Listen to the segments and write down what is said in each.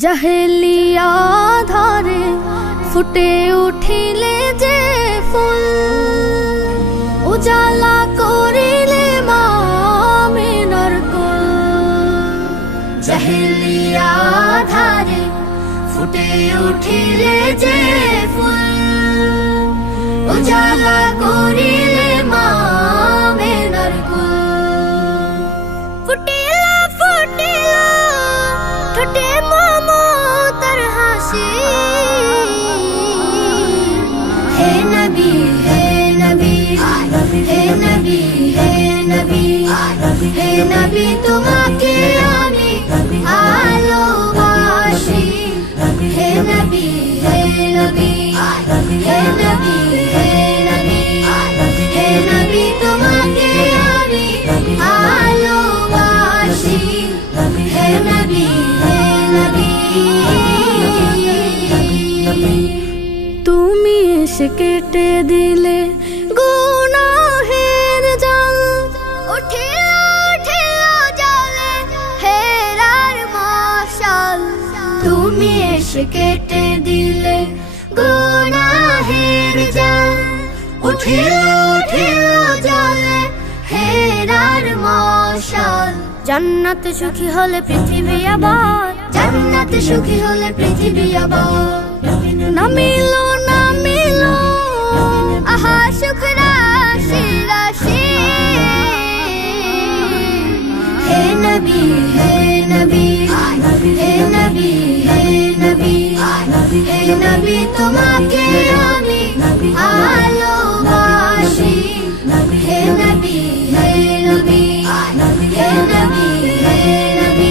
জাহেলিয়া ধারে ফুটে উঠিলে যে ফুল, উজালা করিলে মা আমিনার কুল। জাহেলিয়া ধারে ফুটে উঠিলে যে ফুল, উজালা করিলে মা আমিনার কুল। ফুটিলা ফুটিলা ঠোঁটে মমতার হাসি, হে নবী হে নবী হে নবী হে নবী হে নবী তোমাকে আমি ভালোবাসি। হে নবী হে নবী হে নবী হে নবী হে নবী তোমাকে আমি ভালোবাসি। হে নবী হে নবী। তুমি এসে কেটে দিলে গুনাহের জাল, উঠিল উঠিল জলে হেরার মশাল। তুমি এসে কেটে দিলে গুনাহের জাল, উঠিল উঠিল জলে হেরার মশাল। জান্নাত সুখী হলে পৃথিবী আবার, জান্নাত সুখী হলে পৃথিবী আবার। নামিলো নামিলো আহা সুখ রাশি রাশি, হে নবী হে নবী হে নবী হে নবী হে নবী তোমাকে আমি ভালোবাসি। হে নবী হে নবী হে নবী হে নবী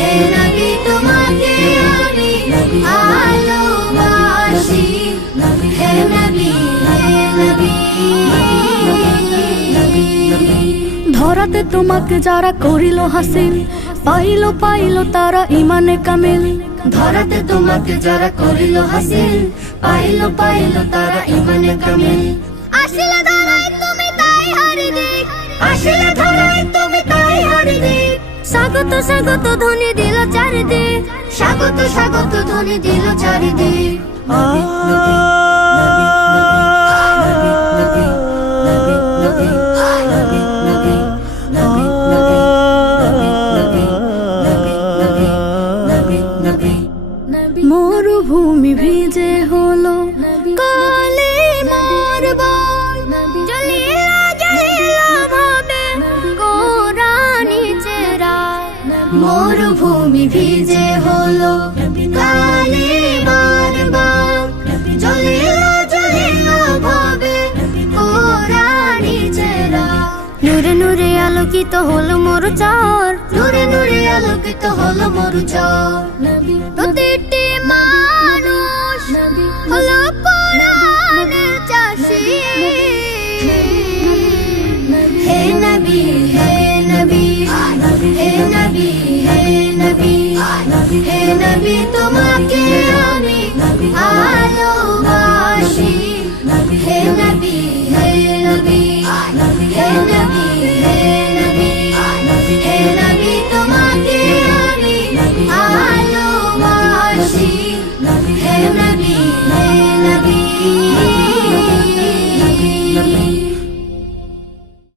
হে নবী তোমাকে আমি ভালোবাসি। হে নবী হে নবী। ধরাতে তোমাকে যারা করিল হাসিল, পাইল পাইল তারা ইমানে কামিল। ধরাতে তোমাকে যারা করিল হাসিল, পাইল পাইল তারা ইমানে কামিল। আসলে ধরাই তুমি তাই হারি দিক, আসলে ধরাই তুমি তাই হারি দিক। স্বাগত স্বাগত ধ্বনি দিল চারিদিক, স্বাগত স্বাগত ধ্বনি দিল চারিদিক। মরুভূমি ভিজে হলো কালে মারবার, জ্বলিলা জ্বলিলা ভাবে কোরআনি চেরা। মরুভূমি ভিজে হলো কালে মারবার, জ্বলিলা জ্বলিলা ভাবে কোরআনি চেরা। নূরে নূরে আলোকিত হলো মরুচর, নূরে নূরে আলোকিত হলো মরুচর। প্রতিটি মানুষ হলো কোরআনের চাষী। হে নবী হে নবী হে নবী হে নবী হে নবী তোমাকে আমি ভালোবাসি। হে নবী হে নবী হে নবী